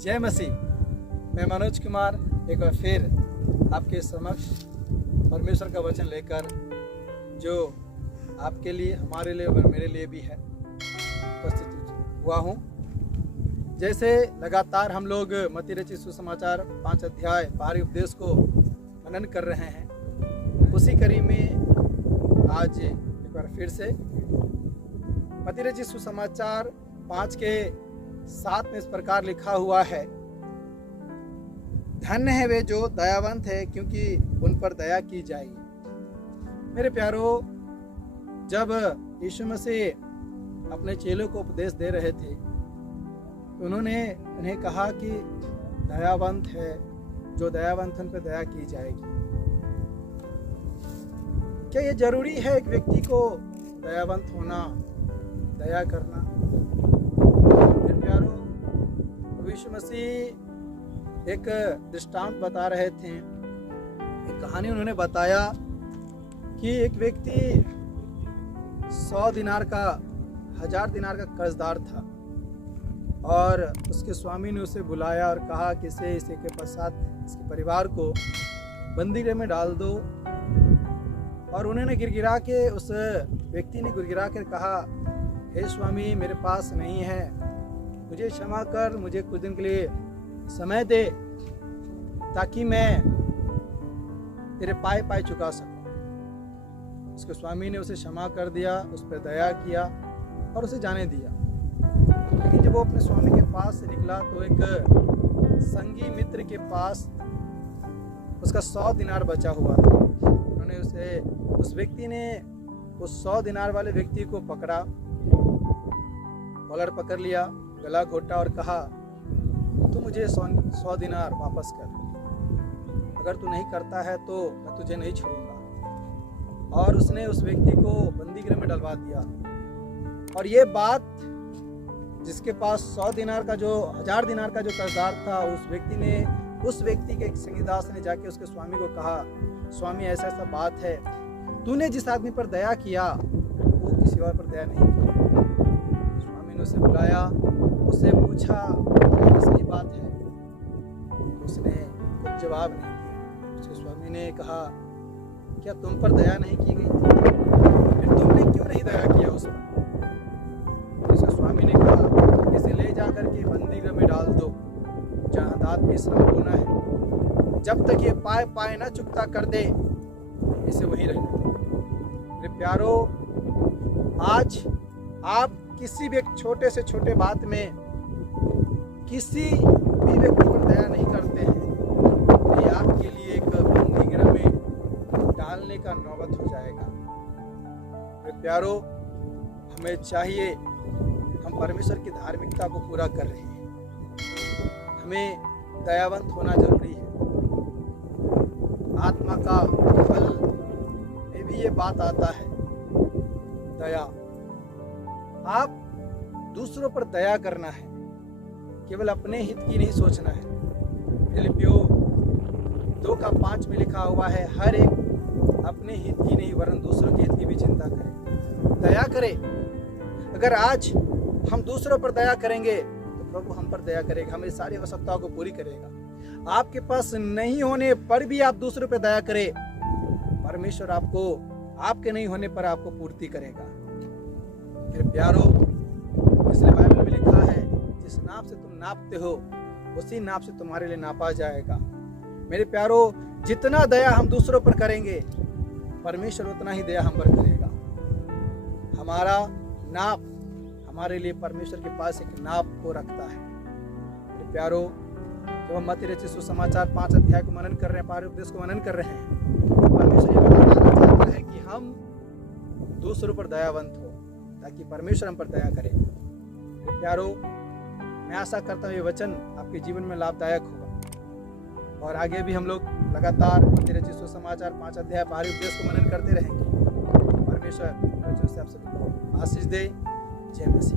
जय मसीह। मैं मनोज कुमार एक बार फिर आपके समक्ष परमेश्वर का वचन लेकर, जो आपके लिए, हमारे लिए और मेरे लिए भी है, उपस्थित हुआ हूँ। जैसे लगातार हम लोग मत्ती रचित सुसमाचार 5 अध्याय बाहरी उपदेश को मनन कर रहे हैं, उसी कड़ी में आज एक बार फिर से मत्ती रचित सुसमाचार 5 के 7 में इस प्रकार लिखा हुआ है, धन्य है वे जो दयावंत है, क्योंकि उन पर दया की जाएगी। मेरे प्यारो, जब यीशु मसीह अपने चेलों को उपदेश दे रहे थे तो उन्होंने उन्हें कहा कि दयावंत है, जो दयावंत उन पर दया की जाएगी। क्या ये जरूरी है एक व्यक्ति को दयावंत होना, दया करना? मेरे प्यारो, यीशु मसीह एक दृष्टांत बता रहे थे, एक कहानी उन्होंने बताया कि एक व्यक्ति 100 दिनार का, 1000 दिनार का कर्जदार था और उसके स्वामी ने उसे बुलाया और कहा कि इसे के पश्चात इसके परिवार को बंदी गृह में डाल दो। और उन्होंने गिड़गिड़ा के, उस व्यक्ति ने गिड़गिड़ा कर कहा, हे स्वामी, मेरे पास नहीं है, मुझे क्षमा कर, मुझे कुछ दिन के लिए समय दे ताकि मैं तेरे पाए चुका सकूं। उसके स्वामी ने उसे क्षमा कर दिया, उस पर दया किया और उसे जाने दिया। लेकिन जब वो अपने स्वामी के पास से निकला तो एक संगी मित्र के पास उसका 100 दिनार बचा हुआ था। उन्होंने उस व्यक्ति ने उस 100 दिनार वाले व्यक्ति को पकड़ा, कॉलर पकड़ लिया, गला घोटा और कहा, तू मुझे 100 दिनार वापस कर, अगर तू नहीं करता है तो मैं तुझे नहीं छोड़ूंगा। और उसने उस व्यक्ति को बंदी गृह में डलवा दिया। और ये बात जिसके पास 100 दिनार का, जो 1000 दिनार का जो कर्जदार था, उस व्यक्ति के एक संगीदास ने जाके उसके स्वामी को कहा, स्वामी, ऐसा ऐसा बात है, तूने जिस आदमी पर दया किया वो किसी और पर दया नहीं किया। स्वामी ने उसे बुलाया, उससे पूछा, सही बात है? उसने कुछ जवाब नहीं दिया। उसके स्वामी ने कहा, क्या तुम पर दया नहीं की गई? फिर तुमने क्यों नहीं दया किया उस पर? उसके स्वामी ने कहा, इसे ले जाकर के बंदी गृह में डाल दो, जहाँ दाँत भी श्रम होना है, जब तक ये पाए ना चुकता कर दे, इसे वहीं रहने दो। मेरे प्यारो, आज आप किसी भी एक छोटे से छोटे बात में किसी भी व्यक्ति पर दया नहीं करते हैं, तो ये आपके लिए एक बंदी गृह में डालने का नौबत हो जाएगा। मेरे प्यारो, हमें चाहिए, हम परमेश्वर की धार्मिकता को पूरा कर रहे हैं, हमें दयावंत होना जरूरी है। आत्मा का फल में भी ये बात आता है, दया। आप दूसरों पर दया करना है, केवल अपने हित की नहीं सोचना है। फिलिपियों 2:5 में लिखा हुआ है, हर एक अपने हित की नहीं वरन दूसरों के हित की भी चिंता करे, दया करे। अगर आज हम दूसरों पर दया करेंगे तो प्रभु हम पर दया करेगा, हमें सारी आवश्यकताओं को पूरी करेगा। आपके पास नहीं होने पर भी आप दूसरों पर दया करें, परमेश्वर आपको, आपके नहीं होने पर आपको पूर्ति करेगा। मेरे प्यारो, इसलिए बाइबल में लिखा है, जिस नाप से तुम नापते हो उसी नाप से तुम्हारे लिए नापा जाएगा। मेरे प्यारो, जितना दया हम दूसरों पर करेंगे, परमेश्वर उतना ही दया हम पर करेगा। हमारा नाप, हमारे लिए परमेश्वर के पास एक नाप को रखता है। मेरे प्यारो, जब हम मत्ती रचित सुसमाचार 5 अध्याय को मनन कर रहे हैं, बाहरी उपदेश को मनन कर रहे हैं, परमेश्वर ये बताना चाहता है कि हम दूसरों पर दयावंत हो ताकि परमेश्वर हम पर दया करे। मेरे प्यारो, मैं आशा करता हूँ ये वचन आपके जीवन में लाभदायक होगा और आगे भी हम लोग लगातार मत्ती रचित सुसमाचार 5 अध्याय बाहरी उपदेश को मनन करते रहेंगे। परमेश्वर आप सभी को आशीष दे। जय मसीह।